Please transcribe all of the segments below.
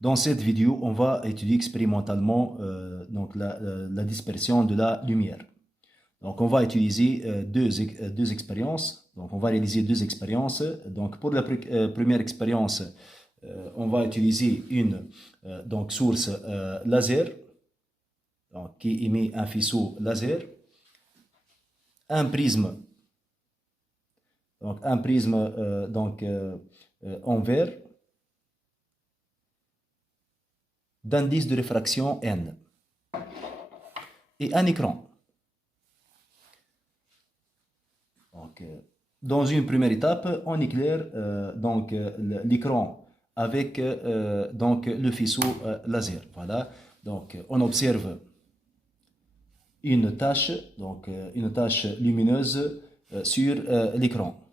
Dans cette vidéo, on va étudier expérimentalement donc la dispersion de la lumière. Donc, on va utiliser deux expériences. Donc, on va réaliser deux expériences. Donc, pour la première expérience, on va utiliser une donc, source laser donc, qui émet un faisceau laser, un prisme, donc un prisme en verre d'indice de réfraction n et un écran. Donc, dans une première étape, on éclaire l'écran avec donc le faisceau laser. Voilà. Donc, on observe une tache lumineuse sur l'écran.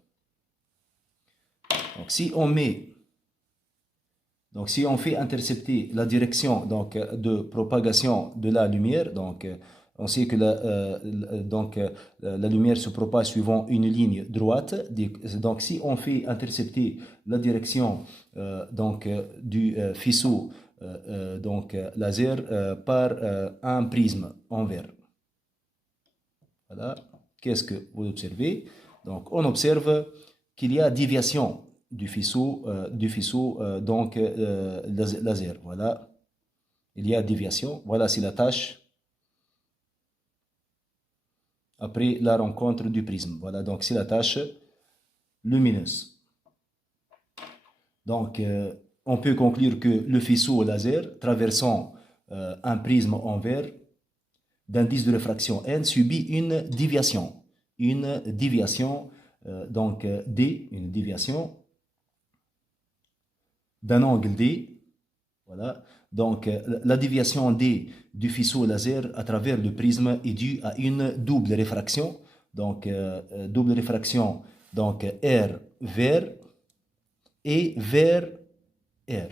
Donc, si on fait intercepter la direction donc, de propagation de la lumière, donc on sait que la lumière se propage suivant une ligne droite. Donc, si on fait intercepter la direction du faisceau laser par un prisme en verre. Voilà. Qu'est-ce que vous observez? Donc, on observe qu'il y a déviation du faisceau laser. Voilà. Il y a déviation. Voilà, c'est la tâche après la rencontre du prisme. Voilà, donc c'est la tâche lumineuse. Donc, on peut conclure que le faisceau laser traversant un prisme en verre d'indice de réfraction n subit une déviation d, une déviation d'un angle d. Voilà. Donc, la déviation d du faisceau laser à travers le prisme est due à une double réfraction. Donc, double réfraction, donc R vers et vers R.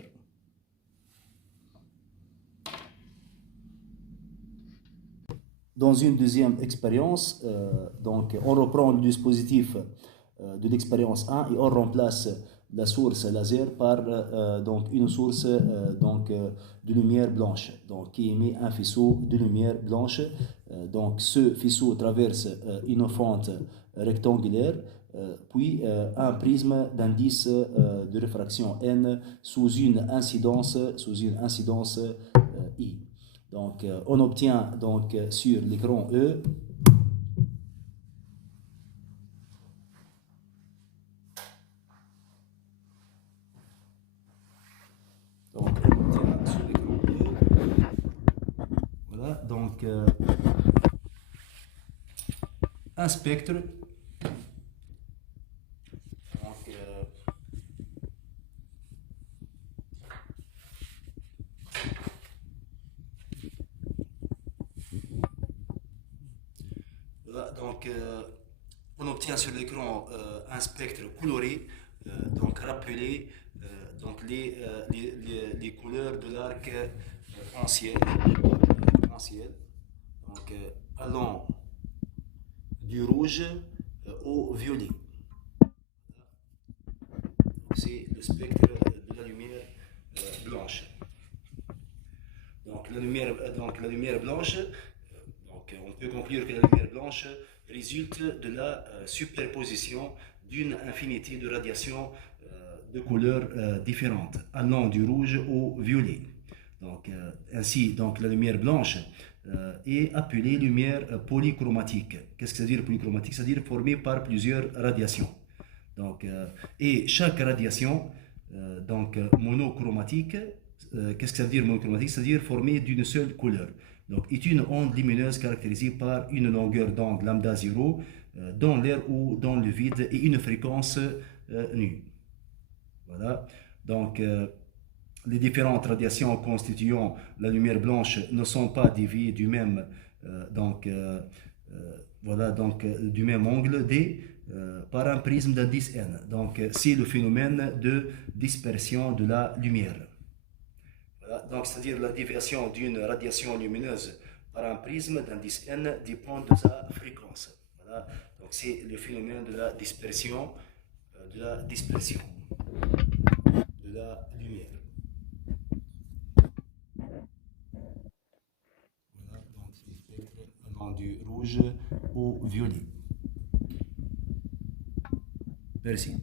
Dans une deuxième expérience, donc on reprend le dispositif de l'expérience 1 et on remplace la source laser par donc une source de lumière blanche donc, qui émet un faisceau de lumière blanche. Donc ce faisceau traverse une fente rectangulaire puis un prisme d'indice de réfraction n sous une incidence I. Donc, on obtient donc sur l'écran E voilà, donc un spectre. Voilà, donc on obtient sur l'écran un spectre coloré, donc rappelé donc les couleurs de l'arc en ciel, donc allant du rouge au violet. C'est le spectre de la lumière blanche. Donc la lumière blanche, on peut conclure que la lumière blanche résulte de la superposition d'une infinité de radiations de couleurs différentes, allant du rouge au violet. Donc, ainsi, donc, la lumière blanche est appelée lumière polychromatique. Qu'est-ce que ça veut dire polychromatique? C'est-à-dire formée par plusieurs radiations. Donc, et chaque radiation monochromatique, qu'est-ce que ça veut dire monochromatique? C'est-à-dire formée d'une seule couleur. Donc, est une onde lumineuse caractérisée par une longueur d'onde lambda 0 dans l'air ou dans le vide et une fréquence nue. Voilà. Donc, les différentes radiations constituant la lumière blanche ne sont pas déviées du même, du même angle D par un prisme d'indice n. Donc, c'est le phénomène de dispersion de la lumière. Voilà. Donc, c'est-à-dire la déviation d'une radiation lumineuse par un prisme d'indice n dépend de sa fréquence. Voilà. Donc, c'est le phénomène de la dispersion de la lumière. allant du rouge au violet. Merci.